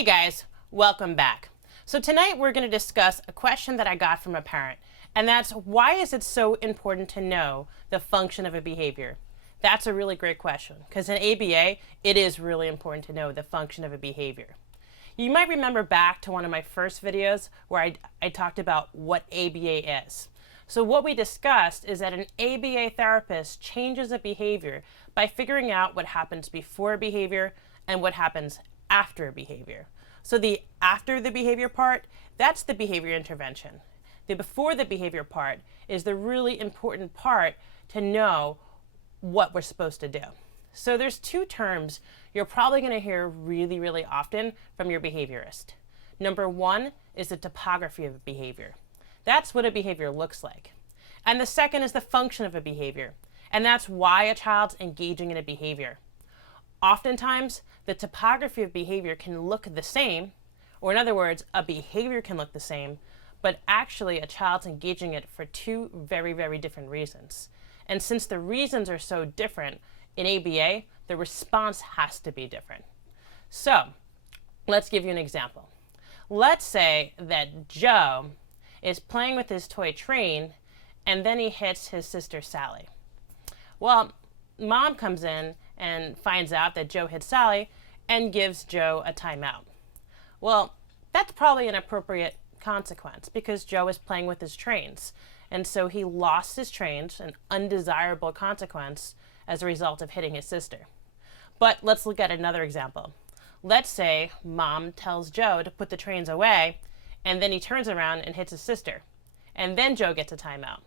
Hey guys, welcome back. So tonight we're going to discuss a question that I got from a parent, and that's why is it so important to know the function of a behavior? That's a really great question, because in ABA, it is really important to know the function of a behavior. You might remember back to one of my first videos where I talked about what ABA is. So what we discussed is that an ABA therapist changes a behavior by figuring out what happens before a behavior and what happens after a behavior. So the after the behavior part, that's the behavior intervention. The before the behavior part is the really important part to know what we're supposed to do. So there's two terms you're probably going to hear really often from your behaviorist. Number one is the topography of behavior. That's what a behavior looks like. And the second is the function of a behavior. And that's why a child's engaging in a behavior. Oftentimes, the topography of behavior can look the same, or in other words, a behavior can look the same, but actually a child's engaging it for two very different reasons. And since the reasons are so different, in ABA, the response has to be different. So, let's give you an example. Let's say that Joe is playing with his toy train, and then he hits his sister Sally. Well, Mom comes in and finds out that Joe hit Sally and gives Joe a timeout. Well, that's probably an appropriate consequence because Joe is playing with his trains. And so he lost his trains, an undesirable consequence as a result of hitting his sister. But let's look at another example. Let's say Mom tells Joe to put the trains away, and then he turns around and hits his sister. And then Joe gets a timeout.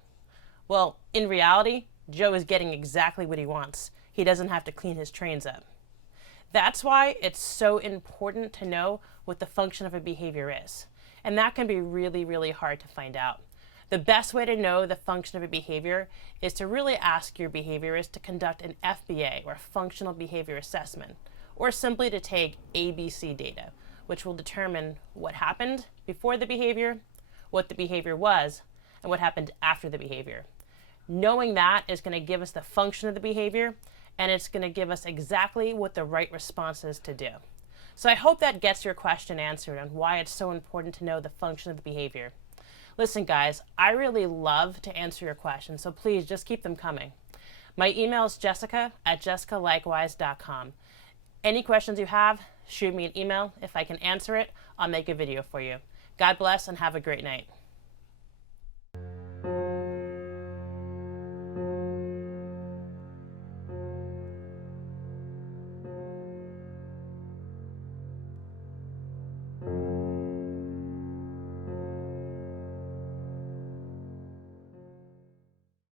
Well, in reality, Joe is getting exactly what he wants. He doesn't have to clean his trains up. That's why it's so important to know what the function of a behavior is. And that can be really hard to find out. The best way to know the function of a behavior is to really ask your behaviorist to conduct an FBA, or functional behavior assessment, or simply to take ABC data, which will determine what happened before the behavior, what the behavior was, and what happened after the behavior. Knowing that is going to give us the function of the behavior, and it's going to give us exactly what the right response is to do. So I hope that gets your question answered on why it's so important to know the function of the behavior. Listen guys, I really love to answer your questions, so please just keep them coming. My email is jessica@jessicaleichtweisz.com. Any questions you have, shoot me an email. If I can answer it, I'll make a video for you. God bless and have a great night.